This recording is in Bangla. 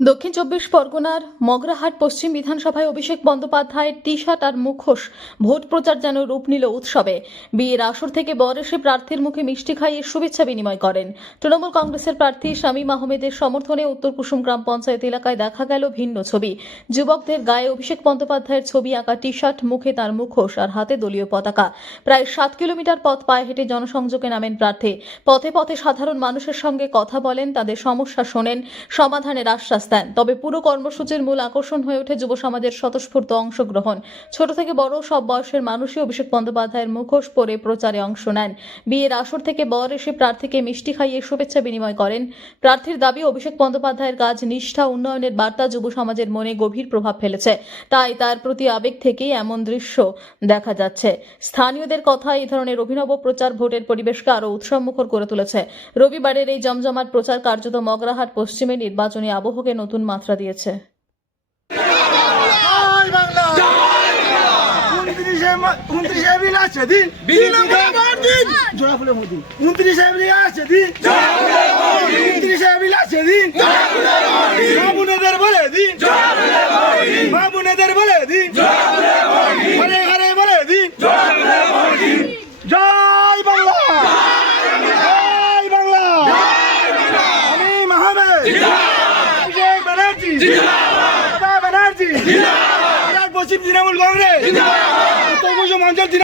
দক্ষিণ চব্বিশ পরগনার মগরাহাট পশ্চিম বিধানসভায় অভিষেক বন্দ্যোপাধ্যায়ের টি শার্ট আর মুখোশ ভোট প্রচার যেন রূপ নিল উৎসবে। বিয়ের আসর থেকে বর এসে প্রার্থীর মুখে মিষ্টি খাইয়ে শুভেচ্ছা বিনিময় করেন। তৃণমূল কংগ্রেসের প্রার্থী শামীম আহমেদের সমর্থনে উত্তর কুসুম গ্রাম পঞ্চায়েত এলাকায় দেখা গেল ভিন্ন ছবি। যুবকদের গায়ে অভিষেক বন্দ্যোপাধ্যায়ের ছবি আঁকা টি শার্ট, মুখে তার মুখোশ আর হাতে দলীয় পতাকা। প্রায় 7 কিলোমিটার পথ পায়ে হেঁটে জনসংযোগে নামেন প্রার্থী। পথে পথে সাধারণ মানুষের সঙ্গে কথা বলেন, তাদের সমস্যা শোনেন, সমাধানের আশ্বাস দেন। তবে পুরো কর্মসূচির মূল আকর্ষণ হয়ে ওঠে যুব সমাজের স্বতঃস্ফূর্ত অংশগ্রহণ। ছোট থেকে বড় সব বয়সের মানুষই অভিষেক বন্দ্যোপাধ্যায়ের মুখোশ পরে প্রচারে অংশ নেন। বিয়ের আসর থেকে বর এসে প্রার্থীকে মিষ্টি খাইয়ে শুভেচ্ছা বিনিময় করেন। প্রার্থীর দাবি, অভিষেক বন্দ্যোপাধ্যায়ের কাজ, নিষ্ঠা, উন্নয়নের বার্তা যুব সমাজের মনে গভীর প্রভাব ফেলেছে। তাই তার প্রতি আবেগ থেকেই এমন দৃশ্য দেখা যাচ্ছে। স্থানীয়দের কথা, এই ধরনের অভিনব প্রচার ভোটের পরিবেশকে আরও উৎসবমুখর করে তুলেছে। রবিবারের এই জমজমাট প্রচার কার্যত মগরাহাট পশ্চিমে নির্বাচনী আবহকে নতুন মাত্রা দিয়েছে। জয় বাংলা, জয় বাংলা। আমি মাহমুদ ব্যানার্জি, ব্যানার্জি, পশ্চিম তৃণমূল কংগ্রেস, উত্তর পশ্চিম অঞ্চল।